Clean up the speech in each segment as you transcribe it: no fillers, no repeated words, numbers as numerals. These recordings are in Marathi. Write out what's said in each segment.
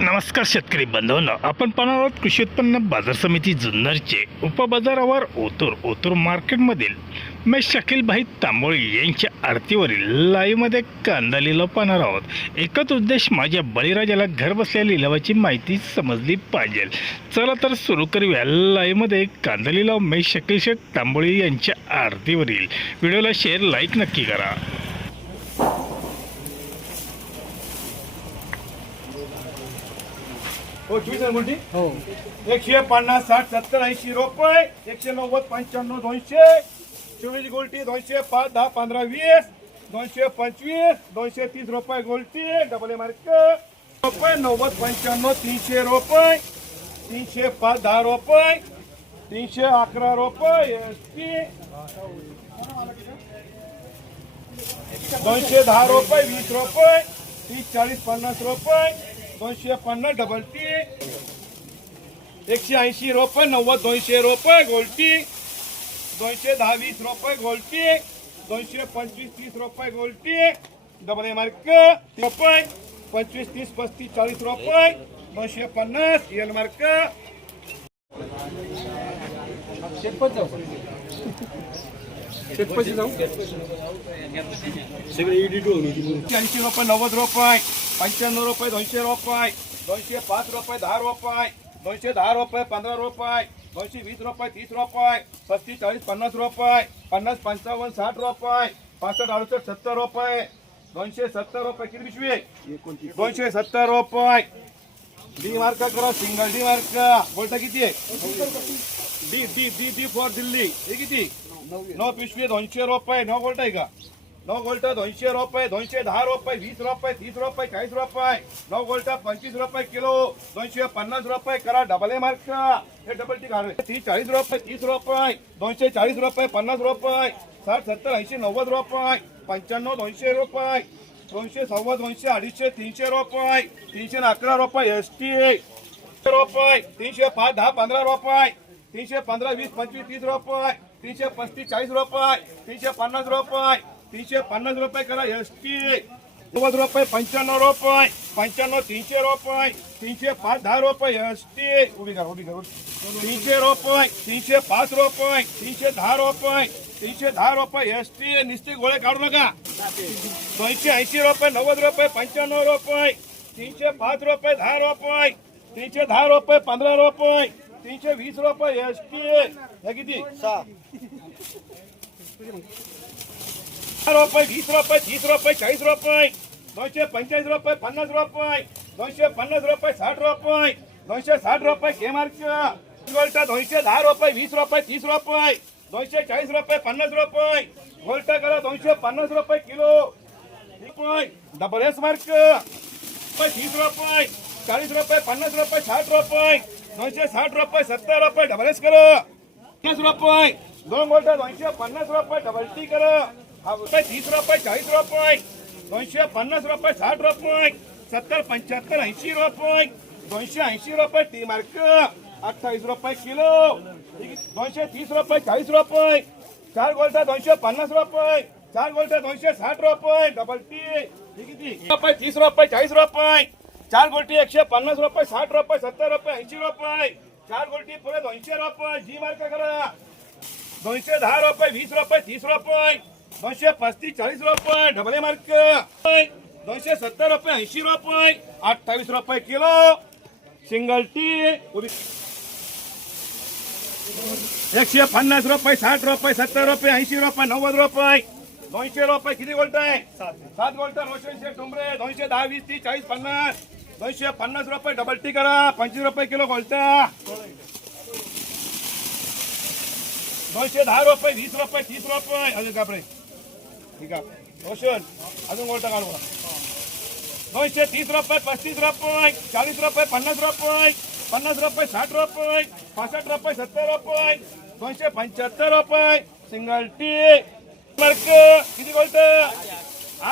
नमस्कार शेतकरी बांधवांनो, आपण पाहणार आहोत कृषी उत्पन्न बाजार समिती जुन्नरचे उपबाजारावर ओतूर मार्केटमधील मी शकील भाई तांबोळी यांच्या आरतीवरील लाईव्हमध्ये कांदा लिलाव पाहणार आहोत। एकच उद्देश, माझ्या बळीराजाला घर बसल्या लिलावाची माहिती समजली पाहिजे। चला तर सुरू करूया लाईव्हमध्ये कांदा लिलाव मी शकील शेख तांबोळी यांच्या आरतीवरील। व्हिडिओला शेअर लाईक नक्की करा। हो 150 60 70 80 रुपये 190 95 200 24 गोल्टी 200 5 10 15 20 225 230 रुपये गोल्टी डबल मार्क रुपये 90 95 300 रुपये 305 10 रुपये 311 रुपये एसटी 210 रुपये 20 रुपये 30 40 50 रुपये 250 डबल टी 180 रुपये 90 200 रुपये गोल्टी 210 20 रुपये गोल्टी 225 30 रुपये गोल्टी डबल मार्क रुपये 25 30 35 40 रुपये 250 एल मार्क सगळे 80 रुपये 90 रुपये 95 रुपये 200 रुपये 205 रुपये 10 रुपये 210 रुपये 15 रुपये 220 रुपये 30 रुपये 35 40 50 रुपये 50 55 60 रुपये 65 68 70 रुपये 270 रुपये किती पिशवी 270 रुपये डी मार्क करा सिंगल डी मार्क बोलता किती आहे D D D D for Delhi हे किती 9 पिशवी 200 रुपये 9 गोल्ट आहे का 9 गोल्ट 200 रुपये 210 रुपये 20 रुपये 30 रुपये 40 रुपये 9 गोल्ट 25 रुपये किलो 250 रुपये करा डबल ए मार्क हे डबल टी काढ 40 रुपये 30 रुपये 240 रुपये 50 रुपये 60 70 80 90 रुपये 95 200 रुपये 200 सव्वा 200 250 300 रुपये 311 रुपये एसटी रुपये 305 10 15 रुपये 315 20 25 30 रुपये 335 40 रुपये 350 रुपये 350 रुपये करा एसटी 90 रुपये 95 रुपये 95 300 रुपये 305 10 रुपये एसटी उभी कर 300 रुपये 305 रुपये 310 रुपये 310 रुपये एसटी निस्ती गोळे काढू नका 280 रुपये 90 रुपये 95 रुपये 305 रुपये 10 रुपये 310 रुपये 15 रुपये 320 रुपये एसटी हे किती 6 रुपये 20 रुपये 30 रुपये 40 रुपये 245 रुपये 50 रुपये 250 रुपये 60 रुपये 260 रुपये के मार्क गोल्टा 210 रुपये 20 रुपये 30 रुपये 240 रुपये 50 रुपये गोल्टा करा 250 रुपये किलो डबल एस मार्क 30 रुपये 40 रुपये 50 रुपये 60 रुपये 260 रुपये 70 रुपये डबल एस करा 50 रुपये 2 गोल्टा 250 रुपये डबल टी करा 30 रुपये 40 रुपये 250 रुपये 60 रुपये 70 75 80 रुपये 280 रुपये टी मार्क 28 रुपये किलो 230 रुपये 40 रुपये 4 गोल्टा 250 रुपये 4 गोल्टा 260 रुपये डबल टी किती 30 रुपये 40 रुपये 4 गोल्टी 150 रुपये 60 रुपये 70 रुपये 80 रुपये 4 गोल्टी पुरे 200 रुपये जी मार्क करा 210 रुपये 20 रुपये 30 रुपये 235 40 रुपये डबल मार्क 270 रुपये 80 रुपये 28 रुपये किलो सिंगल टी 150 रुपये 60 रुपये 70 रुपये 80 रुपये 90 रुपये 200 रुपये किती गोल्ट आहे 7 गोल्ट रोशन शेठ टुंबरे 210 20 30 40 50 250 रुपये डबल टी करा 25 रुपये किलो गोल्ट 210 रुपये 20 रुपये 30 रुपये अजून कापडे ठीक आहे रोशन अजून गोल्ट काढू 230 रुपये 35 रुपये 40 रुपये 50 रुपये 50 रुपये 60 रुपये 65 रुपये 70 रुपये 275 रुपये सिंगल टी मार्क किती गोल्ट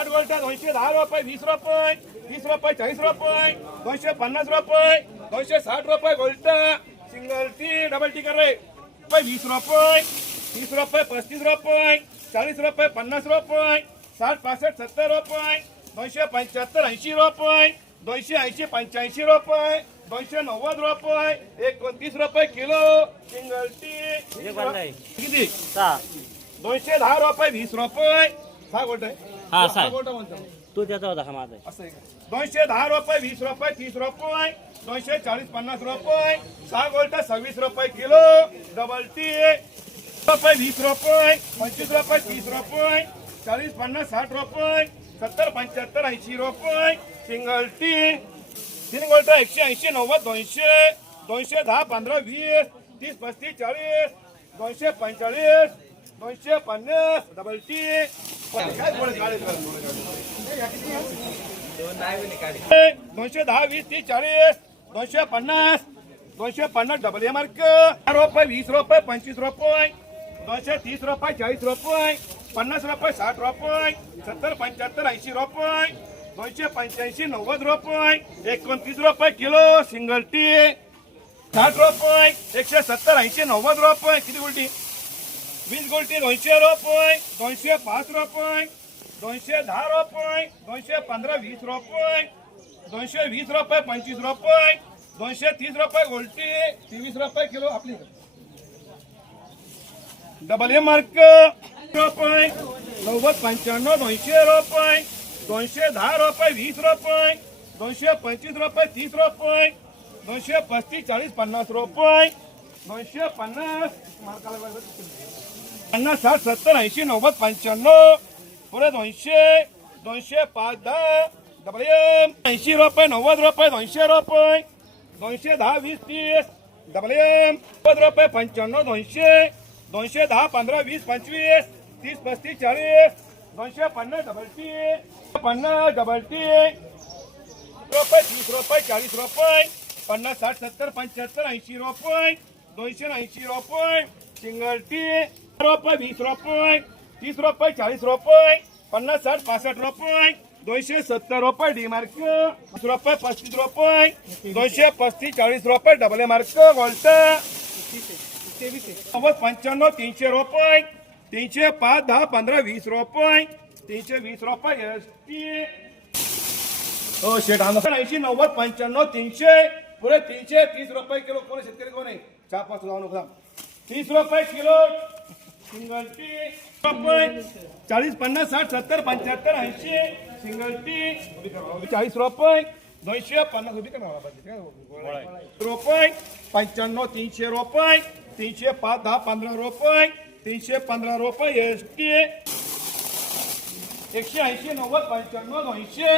8 गोल्ट 210 रुपये 20 रुपये 30 रुपये 40 रुपये 250 रुपये 260 रुपये गोल्ट सिंगल टी डबल टी कर रे 20 रुपये 30 रुपये 35 रुपये 40 रुपये 50 रुपये 60 65 70 रुपये 275 80 रुपये 280 85 रुपये 290 रुपये 29 रुपये किलो सिंगल टी किती 210 रुपये 20 रुपये 6 गोल्ट आहे हा, सहा. 6 गोल्ट म्हणतो तू त्याचा होता हा माझा असं आहे का 210 रुपये 20 रुपये 30 रुपये 240 50 रुपये 6 गोल्ट 26 रुपये किलो डबल टी रुपये 20 रुपये 25 रुपये 30 रुपये 40 50 60 रुपये 70 75 80 रुपये सिंगल टी 3 गोल्ट 180 90 200 210 15 20 30 35 40 245 250 डबल टी काय थोडं काढे 210 20 30 40 250 250 डबल मार्क रुपये 20 रुपये 25 रुपये 230 रुपये 40 रुपये 50 रुपये 60 रुपये 70 75 80 रुपये 285 90 रुपये 29 रुपये किलो सिंगल टी 60 रुपये 170 80 90 रुपये किती गोल्टी 20 गोल्टी 200 रुपये 205 रुपये 210 रुपये 215 20 रुपये 220 रुपये 25 रुपये 230 रुपये गोल्टी 23 रुपये किलो आपली डबल मार्क रुपये 90 95 200 रुपये 210 रुपये 20 रुपये 225 रुपये 30 रुपये 235 40 50 रुपये 250 50 60 70 80 90 95 पुढे 200 205 10 डबल 80 रुपये 90 रुपये 200 रुपये 210 20 30 डबल 90 रुपये 95 200 210 15 20 25 30 35 40 250 डबल टी 50 डबल टी रुपये 30 रुपये 40 रुपये 50 60 70 75 80 रुपये 280 रुपये सिंगल टी रुपये 20 रुपये 30 रुपये 40 रुपये 50 60 65 रुपये 270 रुपये डी मार्क 20 रुपये 35 रुपये 235 40 रुपये डबल मार्क गोल्ट 95 300 रुपये 305 10 15 20 रुपये 320 रुपये एस टी हो शेट 80 90 95 300 पुरे 330 रुपये किलो कोण शेतकरी कोण आहे 4-5 लावून बघा 30 रुपये किलो सिंगल टी रुपये 40 50 60 70 75 80 सिंगल टी 40 रुपये 250 रुपये 95 300 रुपये 305 10 15 रुपये 315 रुपये एस टी 180 90 95 200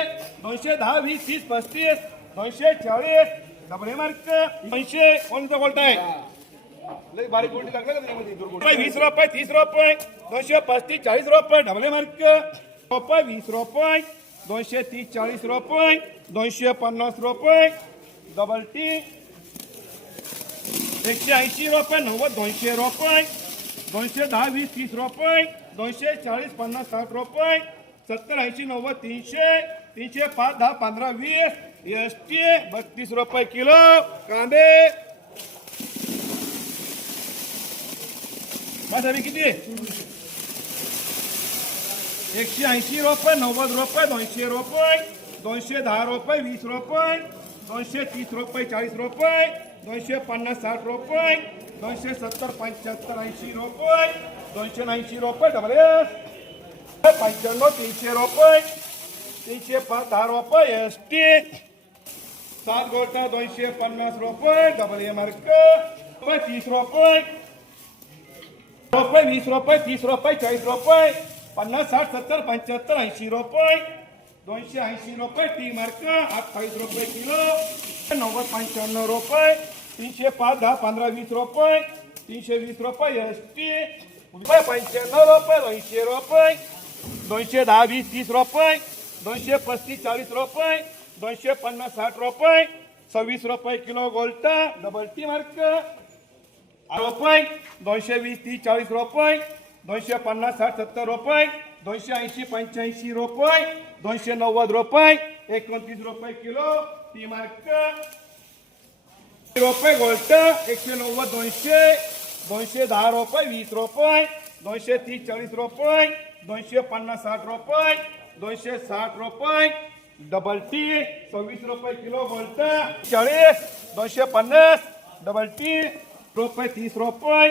210 20 30 35 240 डबल मार्क 200 कोणता गोल्ट आहे लय बारीक गोल्टी लागला का त्याच्यामध्ये 20 रुपये 30 रुपये 235 40 रुपये डबल मार्क रुपये 20 रुपये 230 40 रुपये 250 रुपये डबल टी 180 रुपये 90 200 रुपये 210 20 30 रुपये 240 50 60 रुपये 70 80 90 300 305 10 15 20 एस टी 32 रुपये किलो कांदे बस अभी किती 180 रुपये 90 रुपये 200 रुपये 210 रुपये 20 रुपये 230 रुपये 40 रुपये 250 60 रुपये 270 75 80 रुपये 280 रुपये डबल 95 300 रुपये 305 10 रुपये एस टी 7 गोल्टा 250 रुपये डबल मार्क 30 रुपये 20 रुपये 30 रुपये 40 रुपये 50 60 70 75 80 रुपये 280 रुपये टी मार्क 28 रुपये किलो 90 95 रुपये 305 10 15 20 रुपये 320 रुपये एस टी 95 रुपये 200 रुपये 210 20 30 रुपये 235 40 रुपये 250 60 रुपये 26 रुपये किलो गोल्टा डबल टी मार्क रुपये 220 30 40 रुपये 250 60 70 रुपये 280 85 रुपये 290 रुपये 29 रुपये किलो टी मार्क रुपये गोल्ट 190 200 210 रुपये 20 रुपये 230 40 रुपये 250 60 रुपये 260 रुपये डबल टी 26 रुपये किलो बोलत 40 250 डबल टी रुपये 30 रुपये